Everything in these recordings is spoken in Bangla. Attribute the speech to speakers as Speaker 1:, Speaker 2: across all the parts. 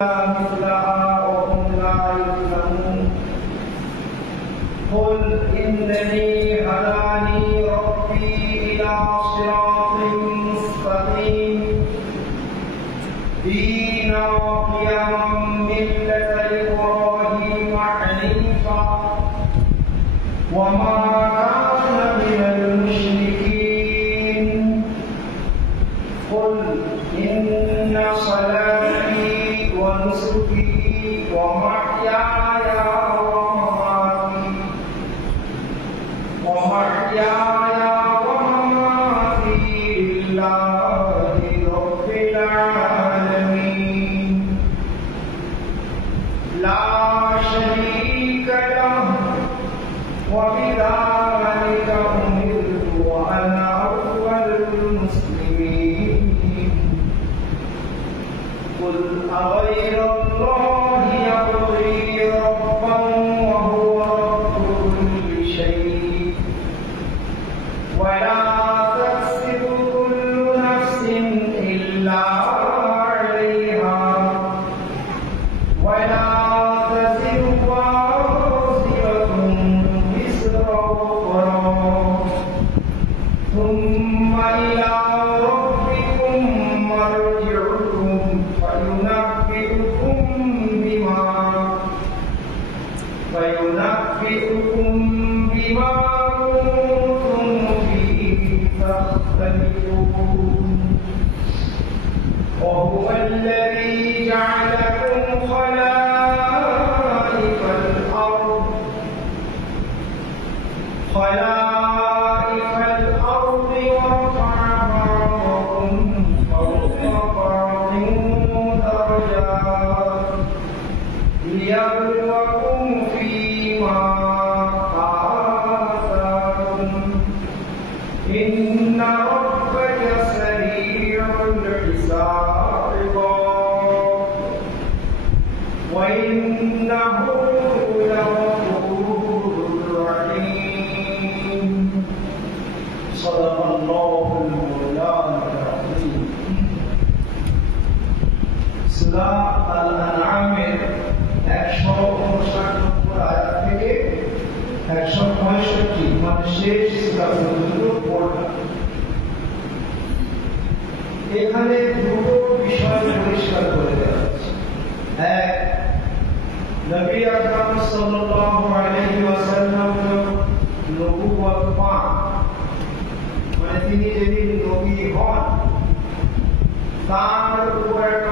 Speaker 1: مثلها وهم لا يظلمون قل إنني هداني صلاتي قل أغير الله foi um সুরা মানে এখানে দুটো বিষয় পরিষ্কার করে নবী আকরাম সাল্লাল্লাহু আলাইহি ওয়াসাল্লাম মানে তিনি যেদিন নবী হন, তার উপর একটা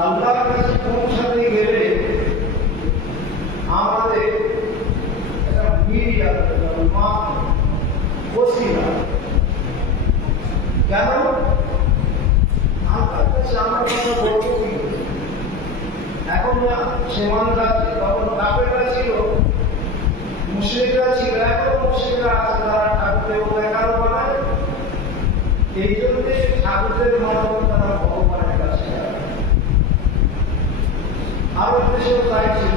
Speaker 1: আল্লাহর কাছে পৌঁছাতে গেলে আমাদের কেন? আল্লাহর কাছে আমার কথা কি এখন না সীমান রাজ্যে তখন কাপেররা ছিল মুসলিমরা ছিল, এখন মুসলিমরা আছে তারা ঠাকুর দেবতা কেন বানায় এই জন্য ঠাকুরের মাধ্যমে তারা ভগবানের কাছে যায়। আরও দেশেও তাই ছিল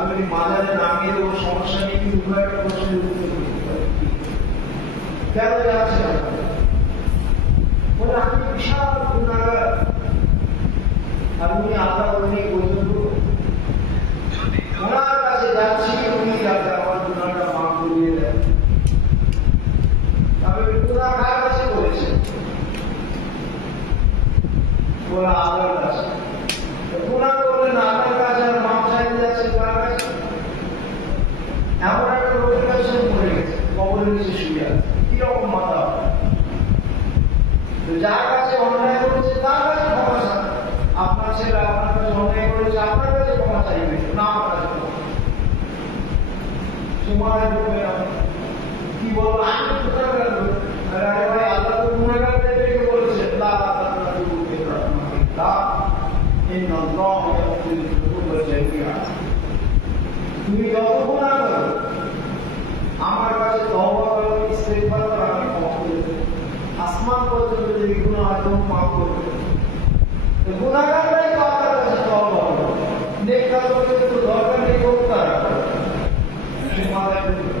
Speaker 1: আমি মাজারে নামিয়ে দেবো সমস্যা নেই, কিন্তু উভয় একটা প্রশ্নের উত্তর। কেন যাচ্ছে? বলে, আমি বিশাল গুণাগার আর উনি আল্লাহ উনি পর্যন্ত ওনার কাছে যাচ্ছি, উনি যাতে আমার গুণাটা মাফ করিয়ে দেন তবে গুণা কার কাছে করেছে বলে আল্লাহর কাছে গুণা করলেন আল্লাহর কাছে আর মাপ চাইতে যাচ্ছে কার কাছে এমন একটা লোকের কাছে মরে গেছে কবরের নিচে শুয়ে আছে কীরকম মাথা তো যার কাছে অন্যায় করেছে তার কাছে ক্ষমা চান আপনার ছেলে আপনার কাছে অন্যায় করেছে আপনার কাছে ক্ষমা চাইবে না আমার কাছে ক্ষমা সময় ঢুকবে না তুমি আমার কাছে তওবা করো আসমান পর্যন্ত যদি দেব তো গুণাগাররাই তো আপনার কাছে তওবা করো নেককার লোকের তো দরকার নেই করতে মাথায় ঢুকে।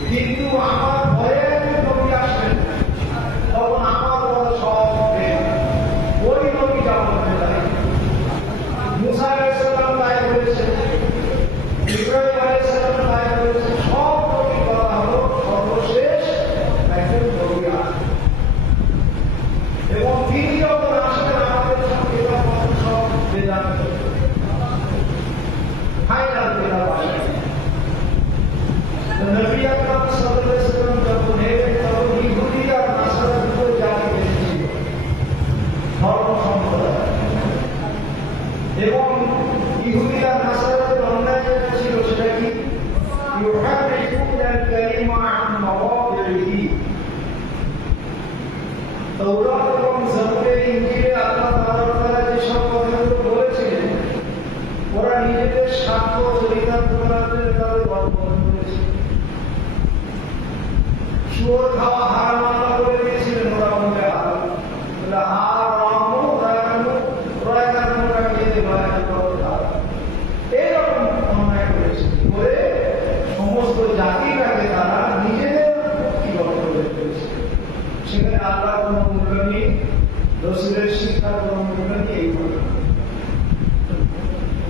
Speaker 1: কিন্তু আমার ভয়ে নবী আসবেন তখন আমার বড় সব প্রেম। ওই নবী যেমন তাই মুসা আলাইহিসসালাম তাই বলেছেন ইব্রাহিম আলাইহিসসালাম তাই বলেছেন সব নবী কথা হলো সর্বশেষ একজন নবী আসবেন এবং তিনি যখন আসবেন আমাদের সঙ্গে তখন সব বেদান্ত ফাইনাল বেদান্ত আসবে নবী আকরাম সাল্লাল্লাহু আলাইহি ওয়াসাল্লাম যখন এলেন তখন ইহুদি আর নাসারা দুটো জাতি বেশি ধর্ম সম্প্রদায় এবং ইহুদি আর নাসারাদের অন্যায় যেটা ছিল সেটা কি ইউহারিফুনা আল-কালিমা আন মাওয়াদিহি তৌরাত এবং জাবুরের ইনজিলে আল্লাহ তাআলা যেসব কথাগুলো বলেছিলেন ওরা নিজেদের স্বার্থ অধিকার করার তাদের বন্ধ করেছে শুয়োর খাওয়া হারাম আল্লাহ করে দিয়েছিলেন ওরা বলে হারাম বলে হারামু রায়ানু রায়ানু রাখিয়ে রায়ানু হারাম এইরকম অন্যায় করেছে করে সমস্ত জাতিটাকে তারা নিজেদের ব্যক্তিগত করে ফেলেছে সেখানে আল্লাহ কোনো মূল্য নেই রসুলের শিক্ষার কোনো মূল্য নেই এইভাবে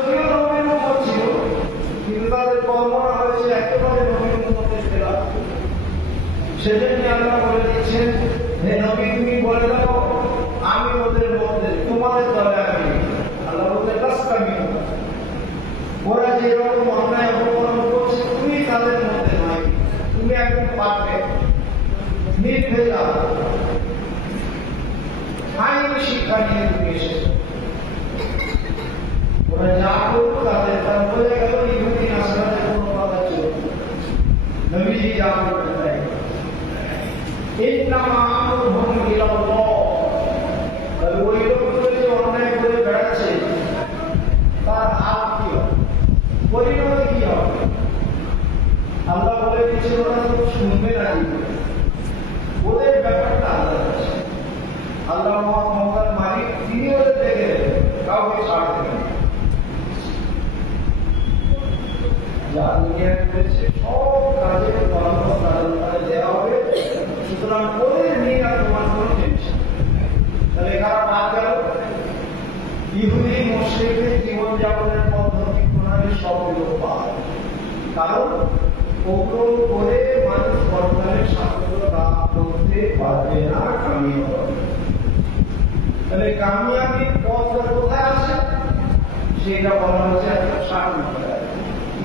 Speaker 1: যদিও রঙের ওরা যেরকম তুমি তাদের মধ্যে নাই। তুমি একদম পারবে নির্ভেজা আইন ওদের ব্যাপারটা আল্লাহ কাছে। আল্লাহ মহামতার মালিক তিনি ওদের কাউকে সব কাজের কর্ম তাদের সুতরাং ওদের নিয়ে তোমার কোনো টেনশন তাহলে কারা না গেল। ইহুদি মুসলিমদের জীবনযাপনের পদ্ধতি প্রণালী সবগুলো পায় কারণ ওগুলো করে মানুষ বর্তমানে সাফল্য লাভ করতে পারবে না, কামিয়ে পারবে তাহলে কামিয়াবির পথটা কোথায় আছে সেটা বলা হচ্ছে সাত নম্বর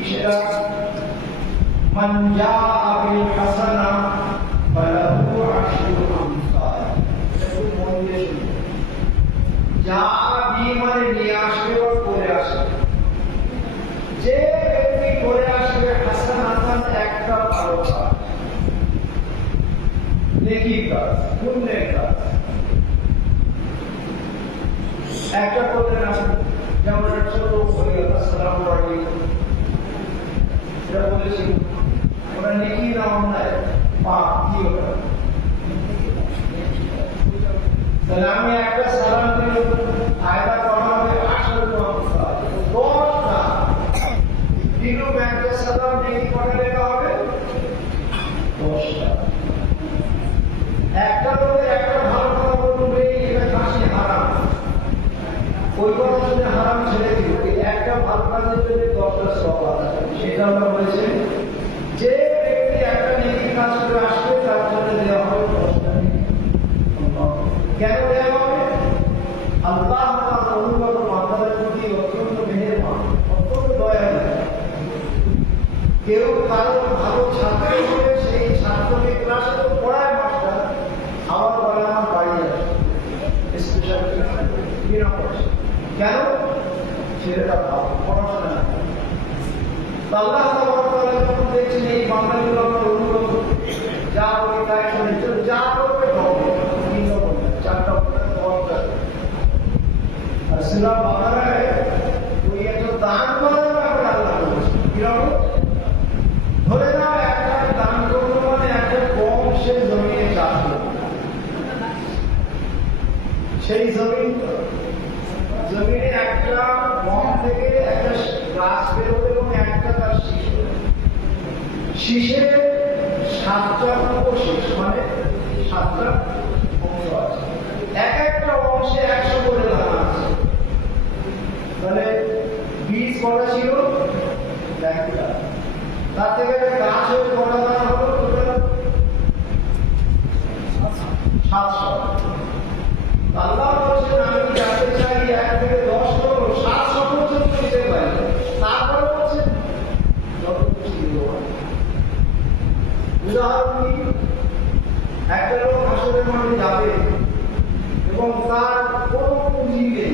Speaker 1: সেটা মঞ্জা আবিল হাসান পুণ্যের কাজ একটা করলেন আপনি যেমন ছোট আসসালাম আলাইকুম বলেছি। ওরা নেকি না অন্যায়, পাপ কি ওটা? তাহলে আমি একটা সালাম দিল আয়তা করা হবে আঠারো দশটা দিলুম একটা সালাম নেকি কটা লেখা হবে দশটা একটা লোকে একটা ভালো কথা বলুন রে এটা কাশি হারাম ওই কথা শুনে হারাম ছেড়ে দিল। একটা ভালো কাজের জন্য সব সেটা আমরা যে একটা কাজ করে আসবে, তার জন্য দেওয়া হবে কেন দেওয়া হবে? আল্লাহ অনুগত বান্দাদের প্রতি অত্যন্ত মেহেরবান, অত্যন্ত দয়ালু। কেউ ভালো ছাত্র হলে সেই ছাত্রকে তো পড়ায় মাস্টার, আবার বলে আমার বাড়ি আসে স্পেশাল বিনা পয়সা কেন? ছেলেটা ভালো, পড়াশোনা করবে ধরে নাও একটা দান করব মানে একটা কম সে জমিনে চাষ সেই জমিন জমিনে একটা বন থেকে একটা গাছ বেরোবে উপশীষ মানে করে তাহলে বীজ কটা ছিল? তার থেকে গাছ হয়ে হলো বলছেন আমি জানতে চাই এক থেকে দশ করব সাতশো পর্যন্ত দিতে পারি তারপরে বলছেন যত খুশি দিব উদাহরণ কি একটা লোক হাসরের মাঠে যাবে এবং তার কোনো পুঁজি নেই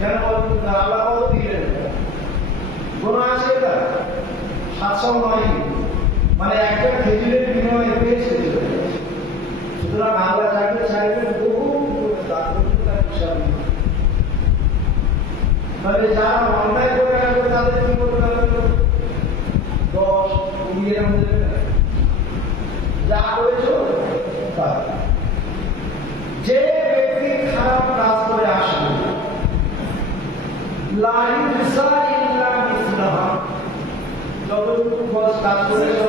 Speaker 1: কেন বলবেন না আল্লাহ কত দিলেন? গোনা আছে এটা সাতশো নয়। মানে একটা খেজুরের বিনিময়ে পেয়েছে। সুতরাং আল্লাহ চাকরি চাইবেন বহু তাহলে যারা অন্যায় লা ইউজা ইল্লা মিসলাহা। যতটুকু বস কাজ করেছ